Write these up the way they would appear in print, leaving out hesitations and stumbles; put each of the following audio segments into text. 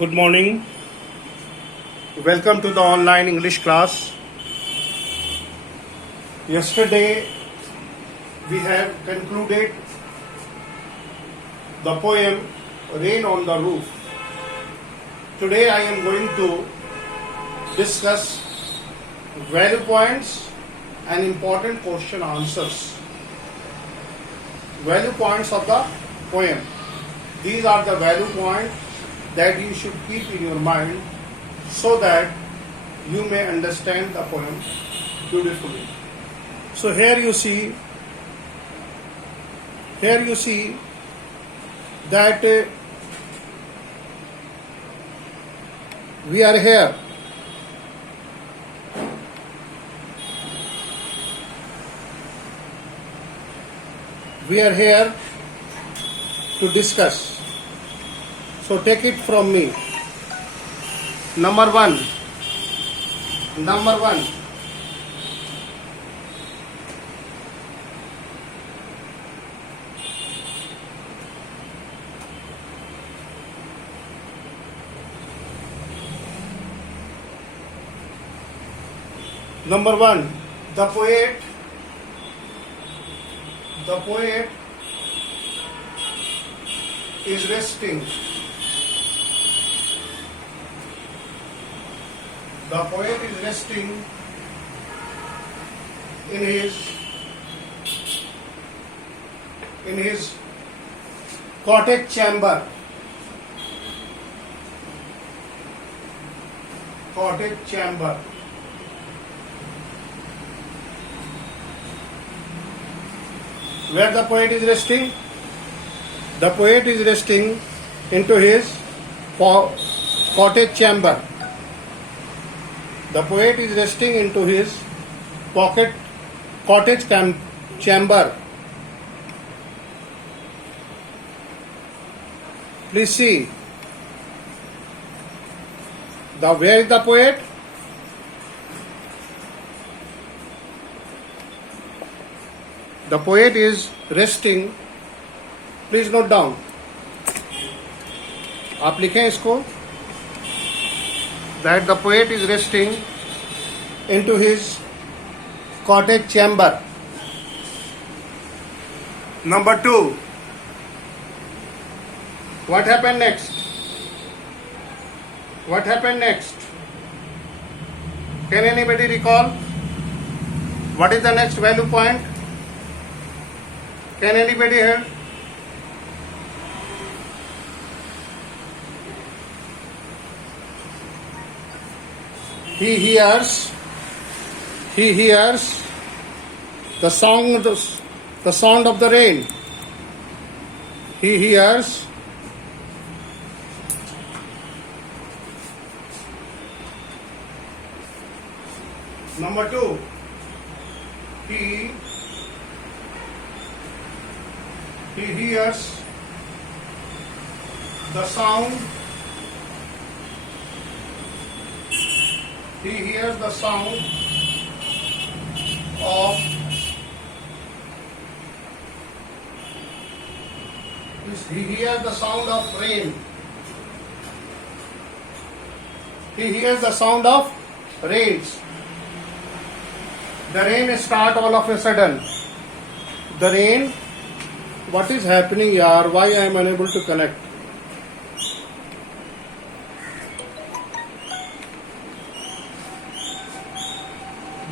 Good morning. Welcome to the online English class. Yesterday we have concluded the poem Rain on the Roof. Today I am going to discuss value points and important question answers. Value points of the poem. These are the value points that you should keep in your mind so that you may understand the poem beautifully. So here you see that we are here. We are here to discuss. So take it from me. Number one. Number one. Number one. The poet is resting. The poet is resting in his cottage chamber. Cottage chamber. Where the poet is resting? The poet is resting into his cottage chamber. The poet is resting into his cottage chamber. Please see. Where is the poet? The poet is resting. Please note down. आप लिखें इसको. That the poet is resting into his cottage chamber. Number two. What happened next? What happened next? Can anybody recall? What is the next value point? Can anybody hear? He hears the sound of the rain. He hears number two. He hears the sound. He hears the sound of rain. He hears the sound of rains. The rain start all of a sudden. The rain. What is happening here? Why I am unable to connect?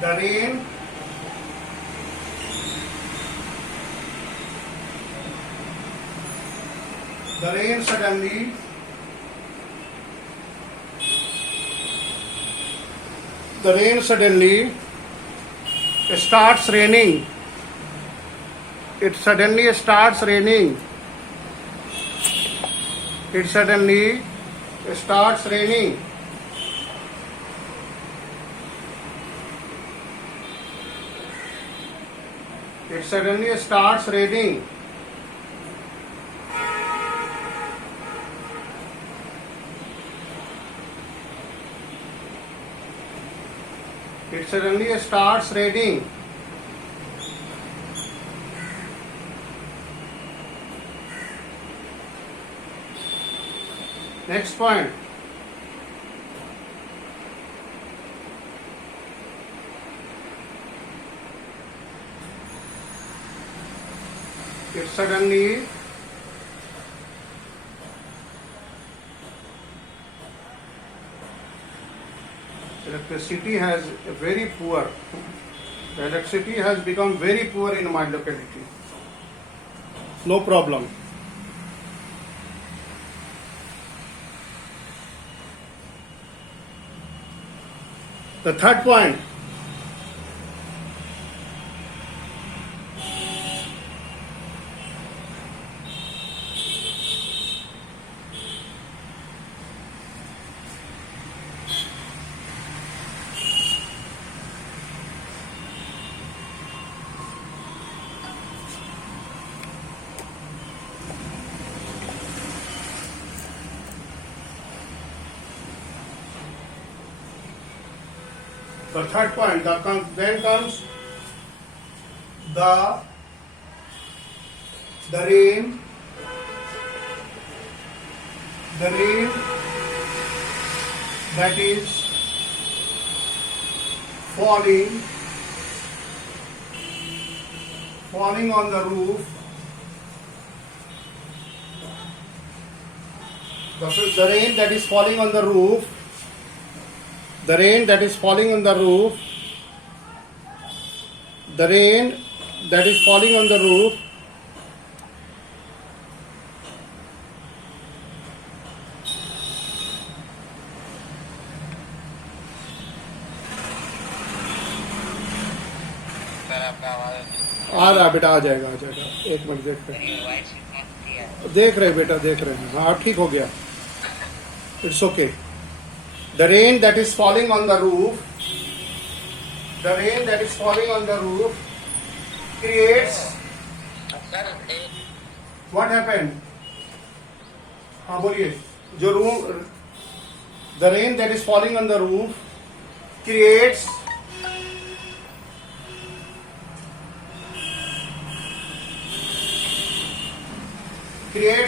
The rain suddenly starts raining. It suddenly starts raining. It suddenly starts raining. It suddenly starts raining. It suddenly starts raining. Next point. if suddenly electricity has very poor, the electricity has become very poor in my locality. No problem. The third point, then comes the rain that is falling on the roof. The rain that is falling on the roof. The rain that is falling on the roof. The rain that is falling on the roof आ रहा बेटा, आ जाएगा। एक minute देख रहे बेटा, देख रहे हैं। हाँ ठीक हो गया, it's okay. The rain that is falling on the roof, creates. What happened? हाँ बोलिए। जो room, the rain that is falling on the roof creates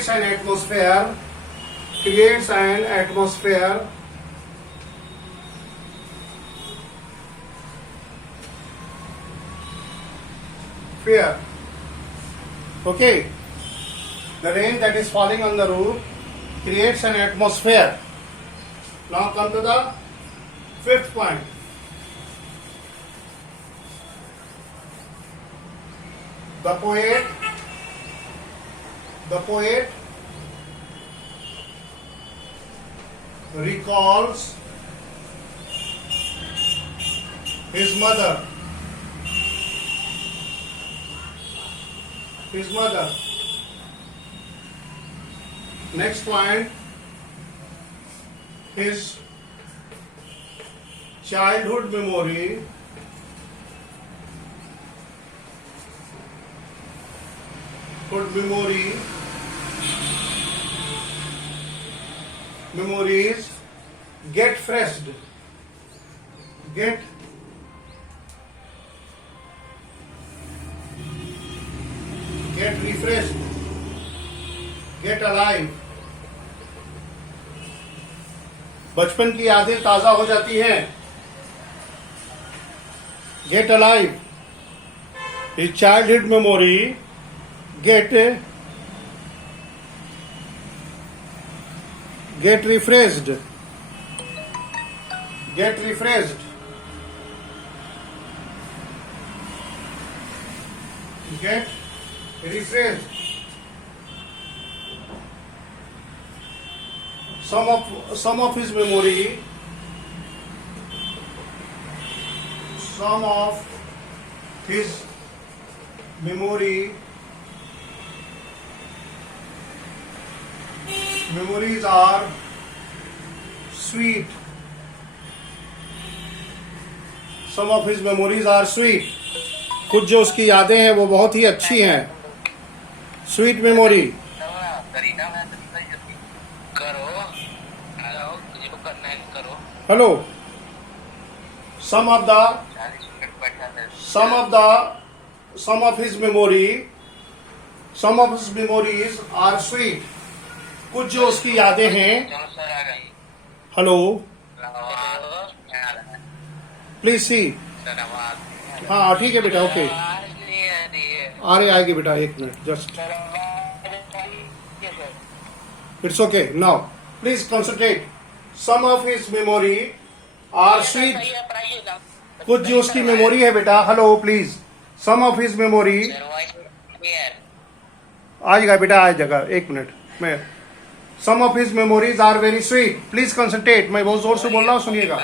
an atmosphere. Fear. Okay. The rain that is falling on the roof creates an atmosphere. Now come to the fifth point. The poet recalls his mother. Next point, his childhood memory. Memories get refreshed, get alive. बचपन की यादें ताजा हो जाती हैं। Get alive. His childhood memory get refreshed. Some of his memory, memories are sweet. Some of his memories are sweet. कुछ जो उसकी यादें हैं वो बहुत ही अच्छी हैं। Sweet memory. Hello. Some of his memories are sweet. कुछ जो उसकी यादें हैं। Hello, please see. हाँ ठीक है बेटा, ओके। आ रही आएगी बेटा, एक minute just. It's okay. Now, please concentrate. Some of his memory are sweet. कुछ जो उसकी मेमोरी है बेटा, hello please. Some of his memory. आ जाएगा बेटा, आ जाएगा, एक मिनट मैं. Some of his memories are very sweet. Please concentrate. मैं बहुत जोर से बोल रहा हूँ, सुनिएगा.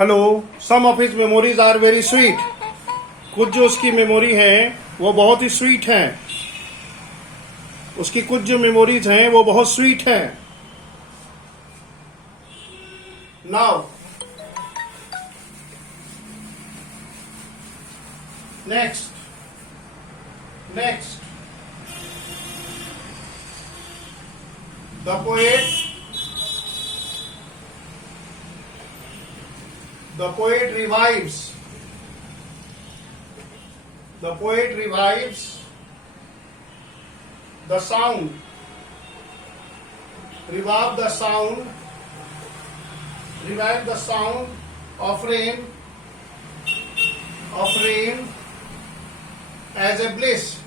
Hello. Some of his memories are very sweet. कुछ जो उसकी मेमोरी है वो बहुत ही स्वीट हैं. उसकी कुछ जो मेमोरीज हैं वो बहुत स्वीट हैं. Now next the poet revives the sound. Revive the sound of rain as a bliss.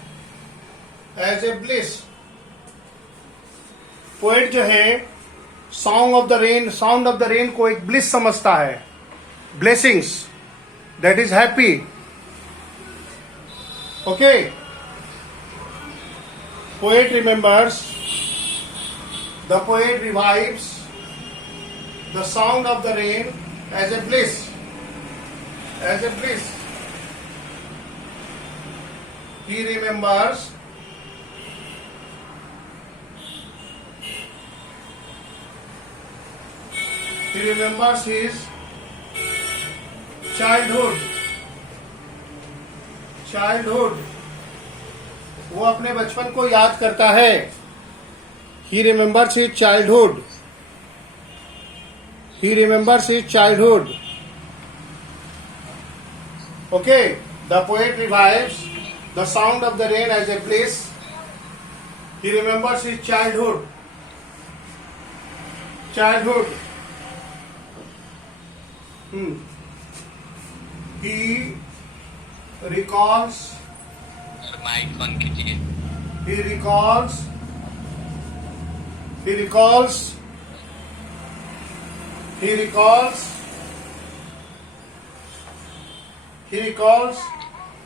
Poet जो है साउंड ऑफ द रेन को एक ब्लिस समझता है. Blessings, that is happy. Okay. Poet revives the sound of the rain as a bliss. He remembers his childhood. वो अपने बचपन को याद करता है. He remembers his childhood. Okay. The poet revives the sound of the rain as a bliss. He remembers his childhood. He recalls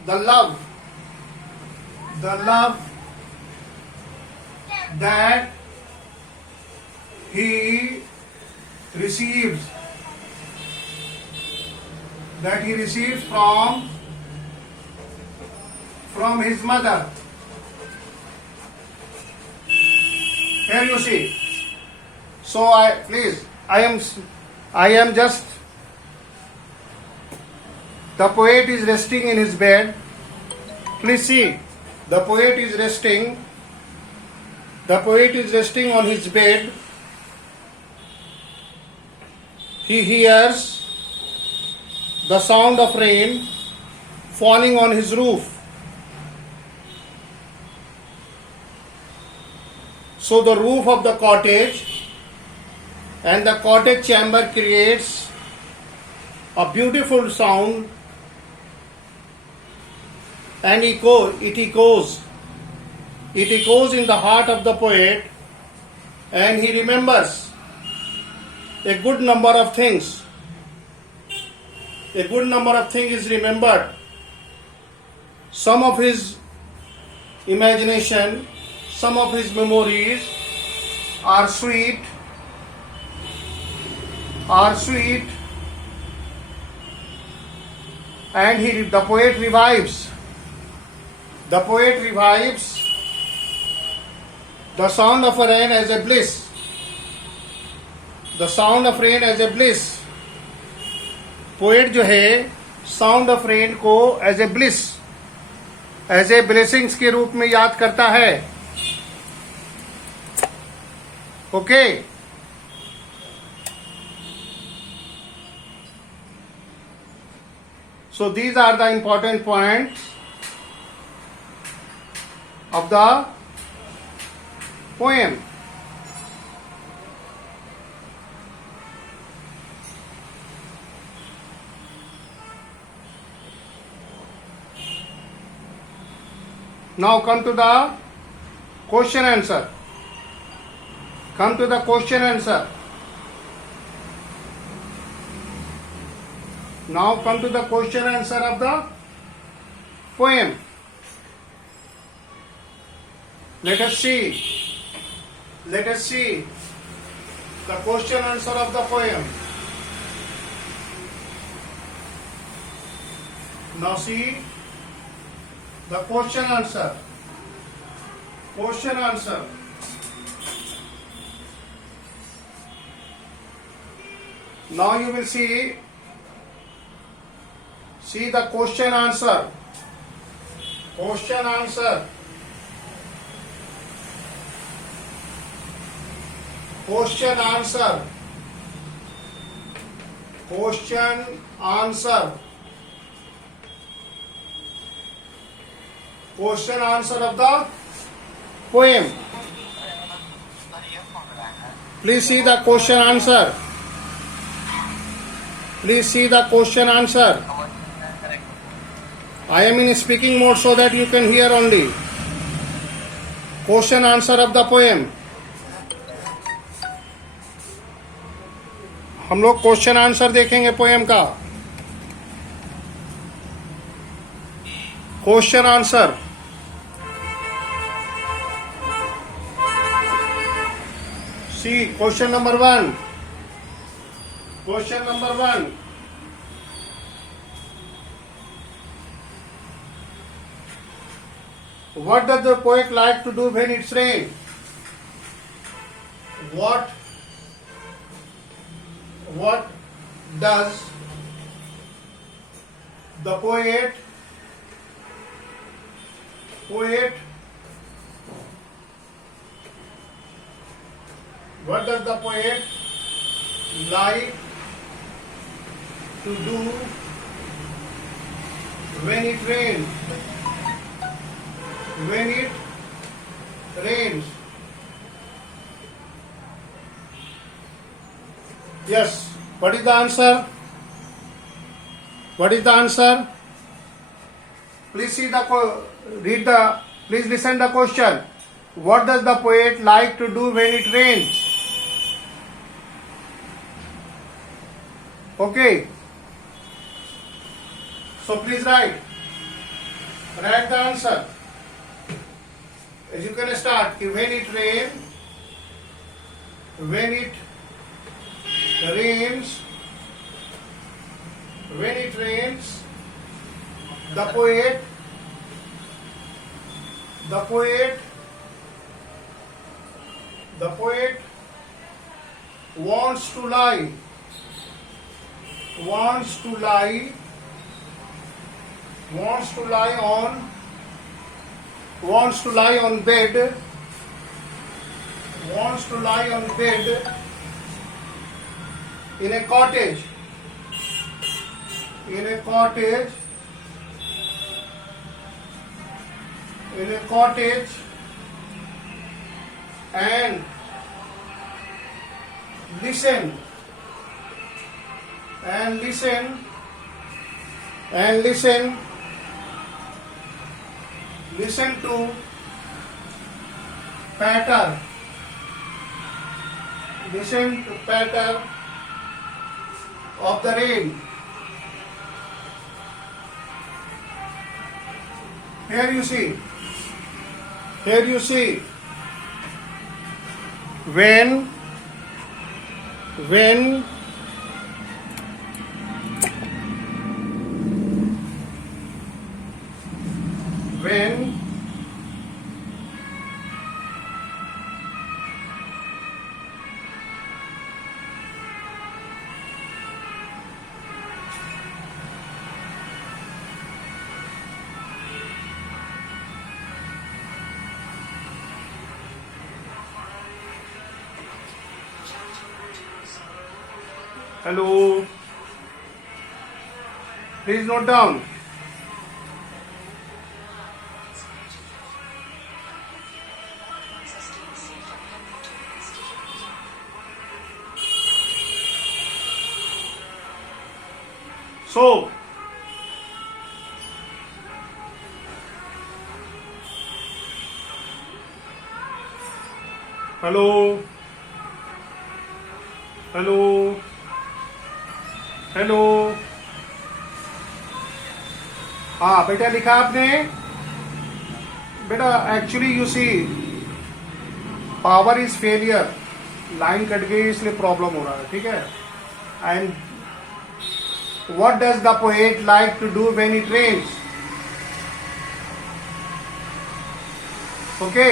the love that he receives from his mother. Here you see. So I am just, the poet is resting in his bed. Please see, the poet is resting on his bed. He hears the sound of rain falling on his roof. So the roof of the cottage and the cottage chamber creates a beautiful sound, and it echoes in the heart of the poet, and he remembers a good number of things. A good number of things is remembered. Some of his imagination, some of his memories are sweet, and the poet revives the sound of rain as a bliss. Poet जो है sound of rain को as a bliss, as a blessings के रूप में याद करता है. Okay. So these are the important points of the poem. Now come to the question answer. Come to the question answer. Now come to the question answer of the poem. Let us see. Let us see the question answer of the poem. Now see the question answer. Question answer. Now you will see the question answer. Question answer. Question answer. Question answer. Question answer of the poem. Please see the question answer. Please see the question answer. I am in speaking mode so that you can hear only. Question answer of the poem. हम लोग question answer देखेंगे poem का. Question answer. See question number 1. Question number 1. What does the poet like to do when it's rain? What does the poet what does the poet like to do when it rains? When it rains. Yes. What is the answer? What is the answer? Please see the please listen the question. What does the poet like to do when it rains? Okay. So please write the answer. As you can start, when it rains, the poet wants to lie on bed in a cottage and listen to patter. Listen to patter of the rain. Here you see when hello, please note down. So hello hello hello. हाँ बेटा लिखा आपने? बेटा actually you see power is failure, line cut गई इसलिए problem हो रहा है, ठीक है। And what does the poet like to do when it rains? Okay,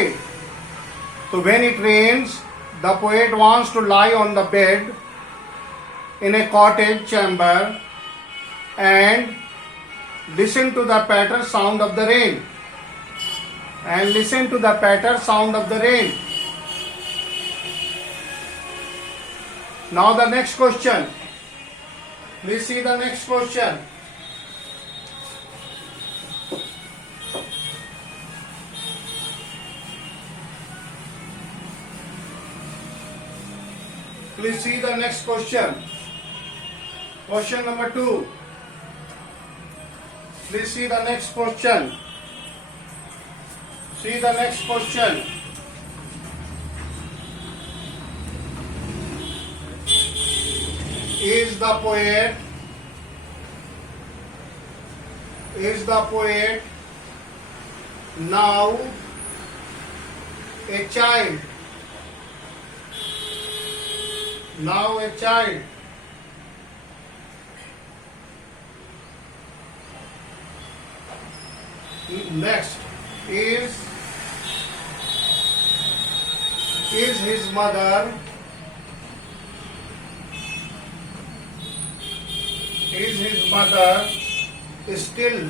so when it rains, the poet wants to lie on the bed in a cottage chamber and listen to the patter sound of the rain. And listen to the patter sound of the rain. Now the next question. Please see the next question. Please see the next question. Question number 2. Please see the next question. See the next question. Is the poet now a child? Now a child. Next is his mother still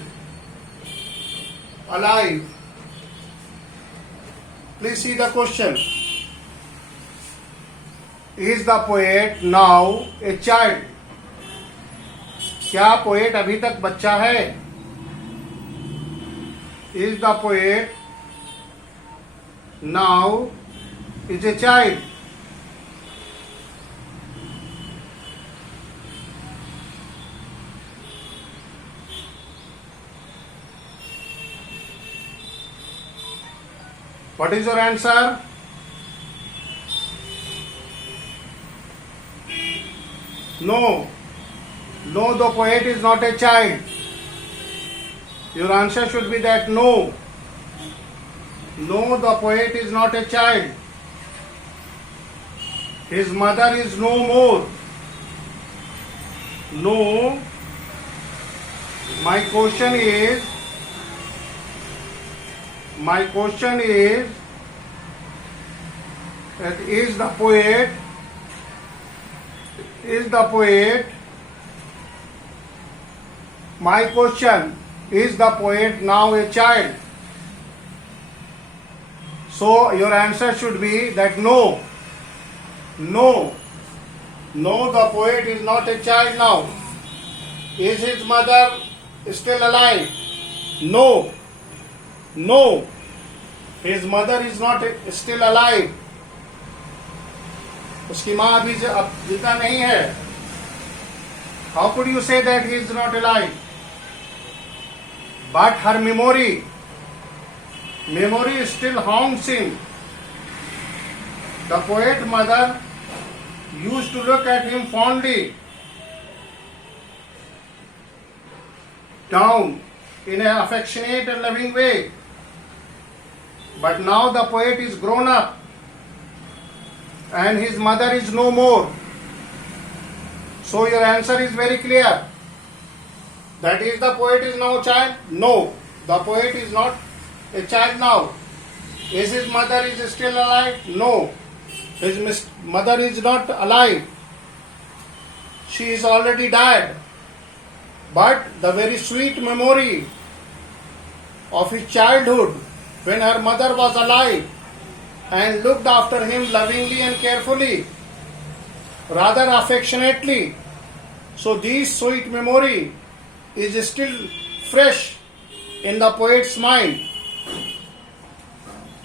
alive? Please see the question. Is the poet now a child? क्या poet अभी तक बच्चा है? Is the poet now is a child? What is your answer? No, the poet is not a child. Your answer should be that no, the poet is not a child. His mother is no more. No, my question is that is the poet my question, is the poet now a child? So your answer should be that no, the poet is not a child now. Is his mother still alive? No, his mother is not still alive. उसकी माँ अभी जिंदा नहीं है. How could you say that he is not alive? But her memory still haunts him. The poet mother used to look at him fondly, down in an affectionate and loving way. But now the poet is grown up and his mother is no more. So your answer is very clear. That is, the poet is now a child? No, the poet is not a child now. Is his mother is still alive? No, his mother is not alive. She is already died. But the very sweet memory of his childhood, when her mother was alive and looked after him lovingly and carefully, rather affectionately, so this sweet memory is still fresh in the poet's mind.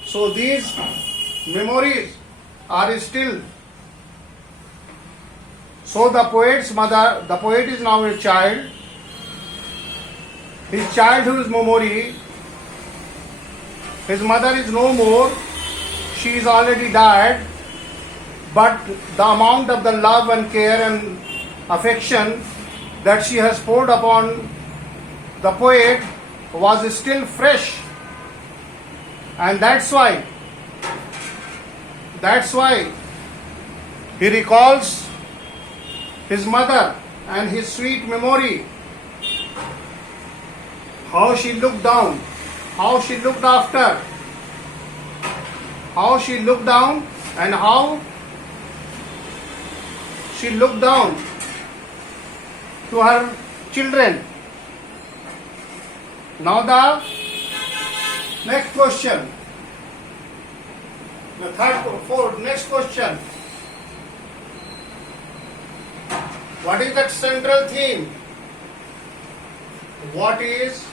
So these memories are still. So the poet is now a child. His childhood memory, his mother is no more. She she is already died, but the amount of the love and care and affection that she has poured upon the poet was still fresh, and that's why he recalls his mother and his sweet memory, how she looked down, how she looked after, how she looked down, and how she looked down to her children. Now the next question, the next question. What is that central theme? What is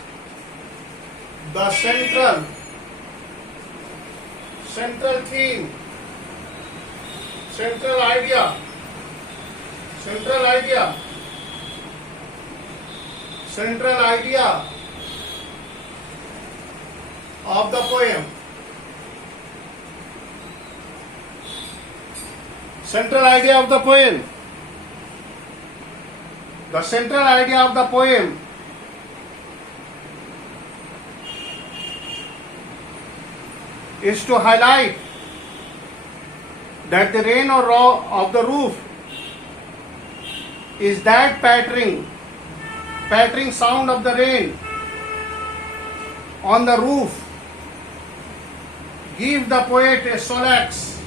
the central theme, central idea of the poem? Central idea of the poem. The central idea of the poem is to highlight that the rain or of the roof is that pattering sound of the rain on the roof give the poet a solace,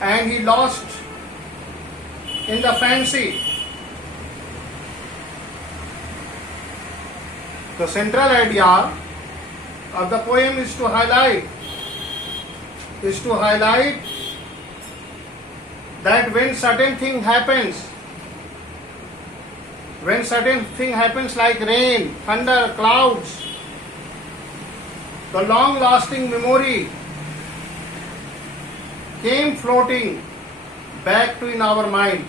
and he lost in the fancy. The central idea of the poem is to highlight that when certain thing happens like rain, thunder, clouds, the long lasting memory came floating back to in our mind.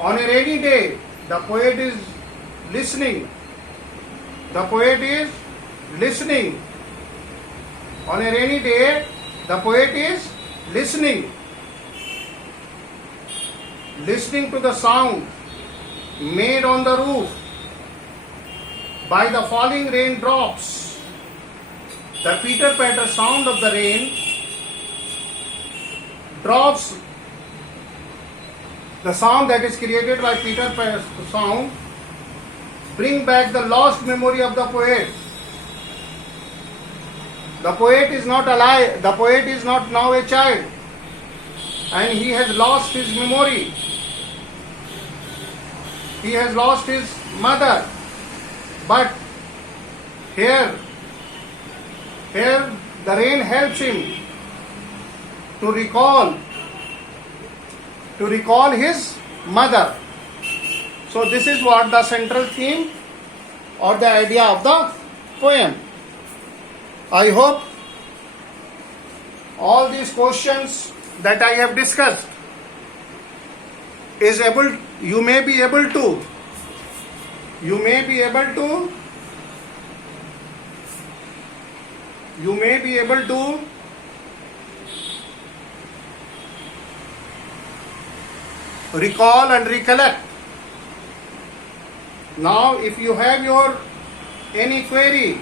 On a rainy day, the poet is listening. On a rainy day, the poet is listening to the sound made on the roof by the falling raindrops. The pitter-patter sound of the rain drops, the sound that is created by pitter-patter sound, bring back the lost memory of the poet. The poet is not alive, the poet is not now a child, and he has lost his memory. He has lost his mother. But here the rain helps him to recall his mother. So this is what the central theme or the idea of the poem. I hope all these questions that I have discussed you may be able to recall and recollect. Now if you have any query,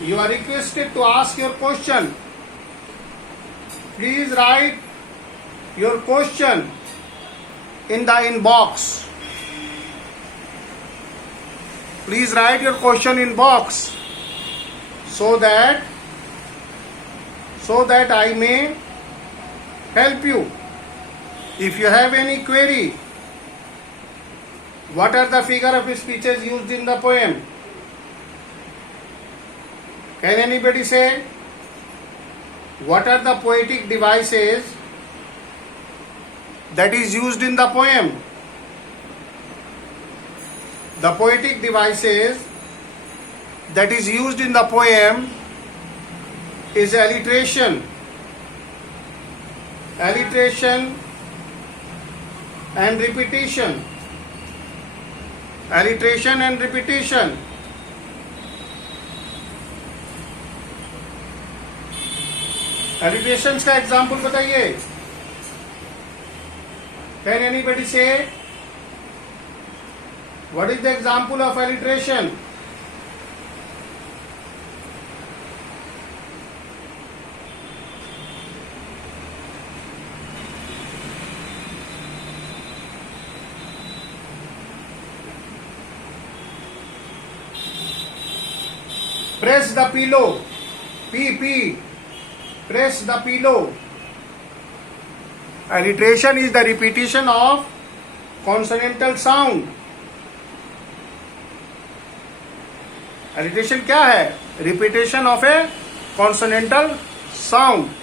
you are requested to ask your question. Please write your question in the inbox. Please write your question in box so that I may help you. If you have any query, what are the figure of speeches used in the poem? Can anybody say? What are the poetic devices that is used in the poem? The poetic devices that is used in the poem is alliteration and repetition. एलिट्रेशंस का example बताइए. Can anybody से what is the example of alliteration? Press the pillow. P. Press the pillow. Alliteration is the repetition of consonantal sound. Alliteration क्या है? Repetition of a consonantal sound.